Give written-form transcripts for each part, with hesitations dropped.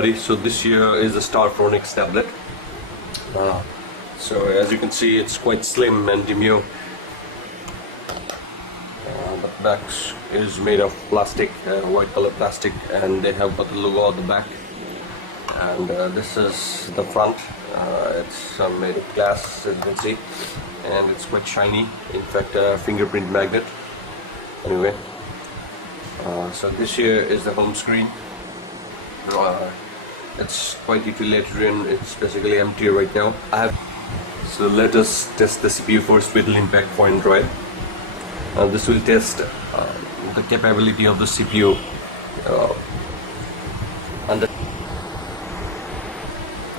So this here is the Star Fronix tablet. So as you can see, it's quite slim and demure. The back is made of plastic, white color plastic, and they have got the logo on the back. And this is the front. It's made of glass, as you can see, and it's quite shiny. In fact, fingerprint magnet. Anyway, so this here is the home screen. It's quite utilitarian. It's basically empty right now. So let us test the CPU for Spittle Impact for Android. This will test the capability of the CPU and it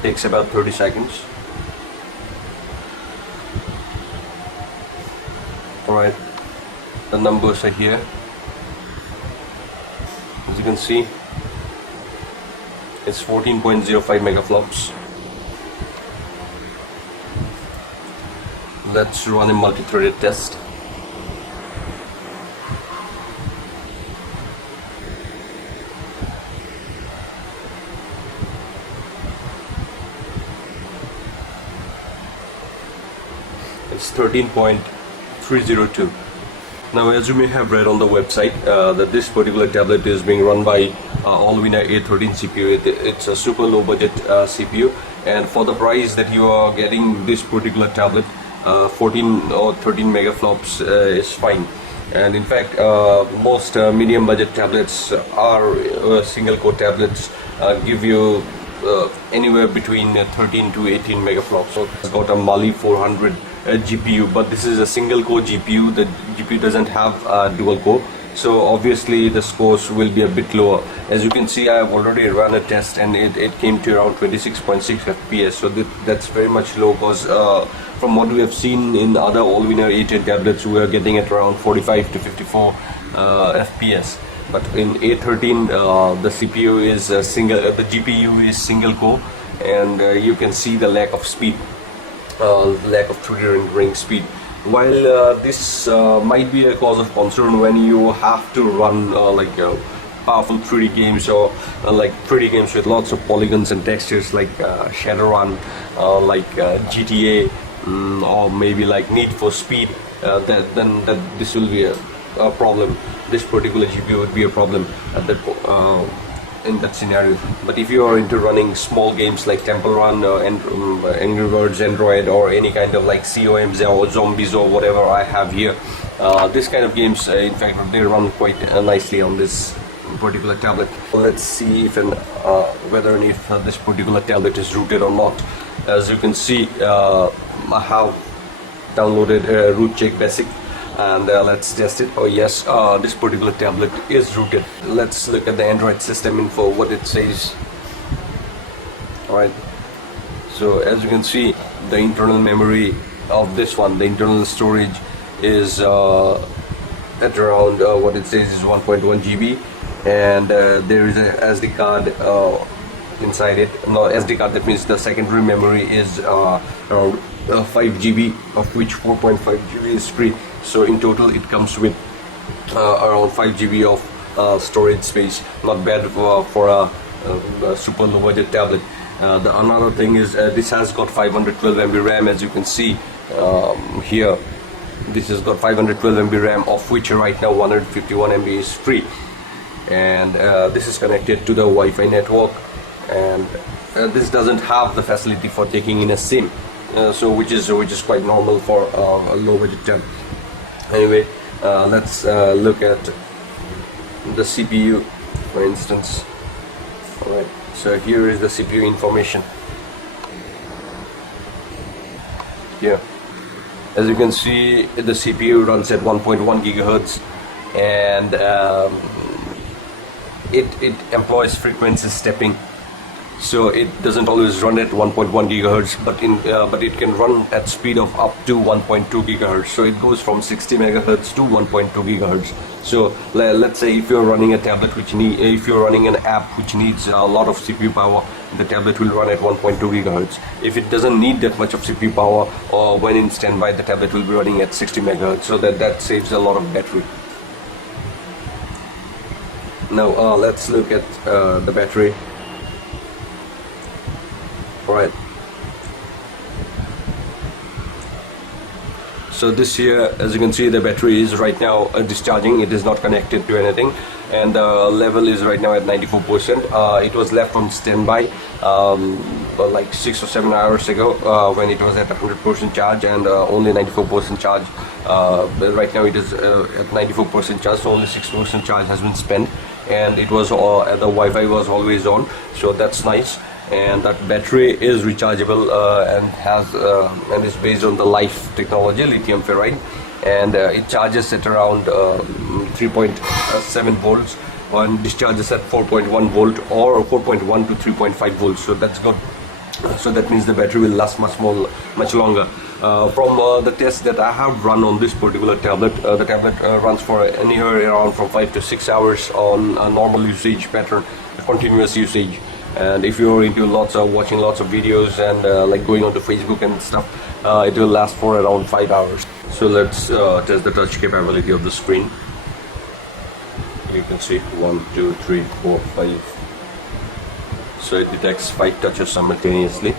takes about 30 seconds. Alright, the numbers are here. As you can see, it's 14.05 megaflops. Let's run a multi-threaded test. It's 13.302. Now, as you may have read on the website, that this particular tablet is being run by Allwinner A13 CPU. It's a super low budget CPU, and for the price that you are getting this particular tablet, 14 or 13 megaflops is fine. And in fact, most medium budget tablets are single core tablets, give you anywhere between 13 to 18 megaflops. So it's got a Mali 400 GPU, but this is a single core GPU. The GPU doesn't have dual core, so obviously the scores will be a bit lower. As you can see, I have already run a test and it came to around 26.6 FPS, so that's very much low, because from what we have seen in other Allwinner A10 tablets, we are getting at around 45 to 54 FPS. But in A13, the CPU is single, the GPU is single core, and you can see the lack of speed, lack of 3D rendering speed. While this might be a cause of concern when you have to run like powerful 3D games, or like 3D games with lots of polygons and textures, like Shadowrun, like GTA, or maybe like Need for Speed, then this will be a problem. This particular GPU would be a problem at that in that scenario. But if you are into running small games like Temple Run and Angry Birds Android, or any kind of like COMs or zombies or whatever I have here, this kind of games, in fact, they run quite nicely on this particular tablet. Let's see if whether and if this particular tablet is rooted or not. As you can see, I have downloaded Root Check Basic, and let's test it. Oh yes, this particular tablet is rooted. Let's look at the Android system info, what it says. Alright, so as you can see, the internal memory of this one, the internal storage is at around what it says is 1.1 GB, and there is a SD card inside it. No, SD card, that means the secondary memory is around 5 GB, of which 4.5 GB is free. So in total it comes with around 5 GB of storage space. Not bad for a super low budget tablet. Another thing is this has got 512 MB RAM, as you can see here. This has got 512 MB RAM, of which right now 151 MB is free, and this is connected to the Wi-Fi network, and this doesn't have the facility for taking in a SIM, so which is quite normal for a low budget tablet. Anyway, let's look at the CPU, for instance. Alright, so here is the CPU information. Here, as you can see, the CPU runs at 1.1 gigahertz, and it employs frequency stepping. So it doesn't always run at 1.1 gigahertz, but it can run at speed of up to 1.2 gigahertz. So it goes from 60 megahertz to 1.2 gigahertz. So let's say if you're running a tablet if you're running an app which needs a lot of CPU power, the tablet will run at 1.2 gigahertz. If it doesn't need that much of CPU power, or when in standby, the tablet will be running at 60 megahertz. So that saves a lot of battery. Now let's look at the battery. Alright. So this here, as you can see, the battery is right now discharging. It is not connected to anything, and the level is right now at 94%. It was left on standby like 6 or 7 hours ago when it was at 100% charge, and only 94% charge. Right now it is at 94% charge, so only 6% charge has been spent, and it was the Wi-Fi was always on, so that's nice. And that battery is rechargeable and has and is based on the Life technology, lithium ferrite, and it charges at around 3.7 volts and discharges at 4.1 volt or 4.1 to 3.5 volts. So that's good. So that means the battery will last much longer. From the test that I have run on this particular tablet, the tablet runs for anywhere around from 5 to 6 hours on a normal usage pattern, continuous usage. And if you're into watching lots of videos and like going onto Facebook and stuff, it will last for around 5 hours. So let's test the touch capability of the screen. You can see 1, 2, 3, 4, 5. So it detects 5 touches simultaneously.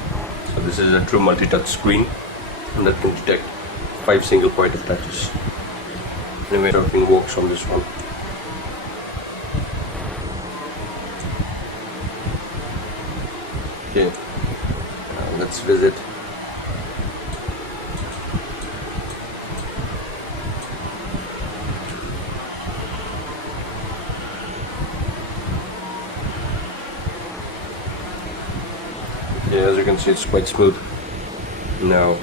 So this is a true multi-touch screen, and that can detect 5 single point of touches. Anyway, everything works on this one. Okay, let's visit. Yeah, as you can see, it's quite smooth. Now,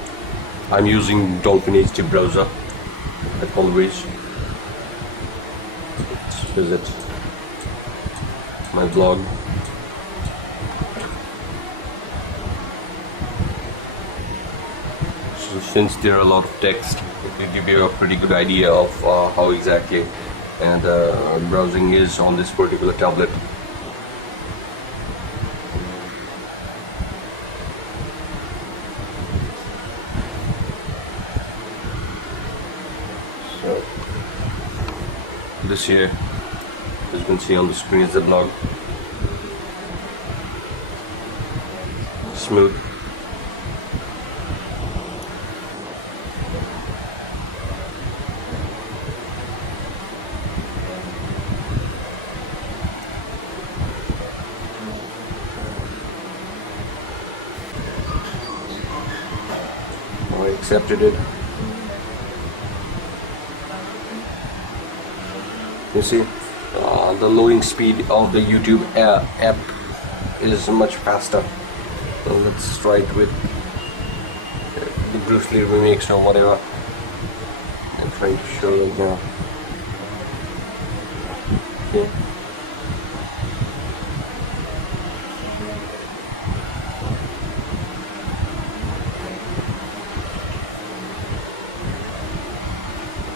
I'm using Dolphin HD browser, like always. Let's visit my blog. So since there are a lot of text, it will give you a pretty good idea of how exactly and browsing is on this particular tablet. So this here, as you can see on the screen, is the blog. Smooth. I accepted it. You see, the loading speed of the YouTube app is much faster. So let's try it with the Bruce Lee remix or whatever I'm trying to show right now. Okay.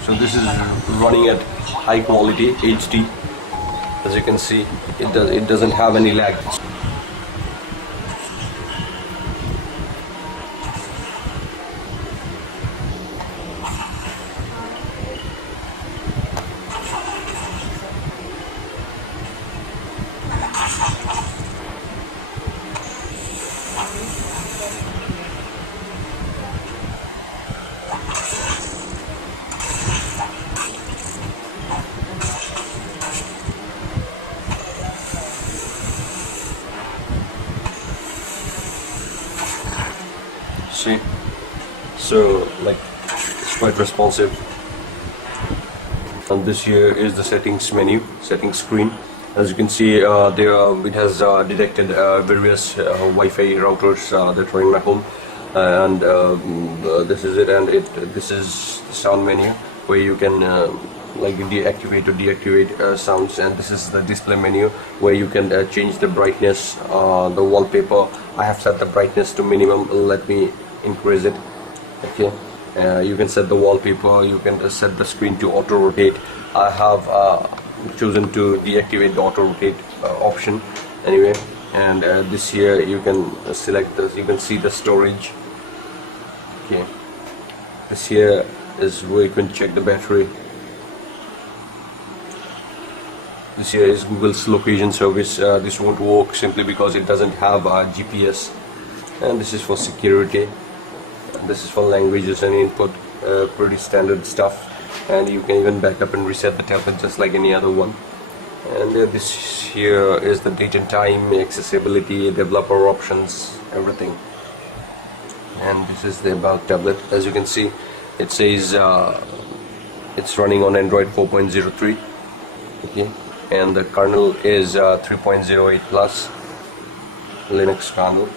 So this is running at high quality HD. As you can see, it doesn't have any lag. See, so like it's quite responsive. And this here is the settings menu, settings screen. As you can see, it has detected various Wi-Fi routers that are in my home, and this is it. And this is the sound menu where you can like deactivate or deactivate sounds, and this is the display menu where you can change the brightness, the wallpaper. I have set the brightness to minimum. Let me increase it. Okay, you can set the wallpaper, you can set the screen to auto rotate. I have chosen to deactivate the auto rotate option anyway. And this here you can select this, you can see the storage. Okay, this here is where you can check the battery. This here is Google's location service. This won't work simply because it doesn't have GPS. and this is for security. This is for languages and input, pretty standard stuff, and you can even back up and reset the tablet just like any other one. And this here is the date and time, accessibility, developer options, everything. And this is the about tablet. As you can see, it says it's running on Android 4.03. okay, and the kernel is 3.08 plus Linux kernel.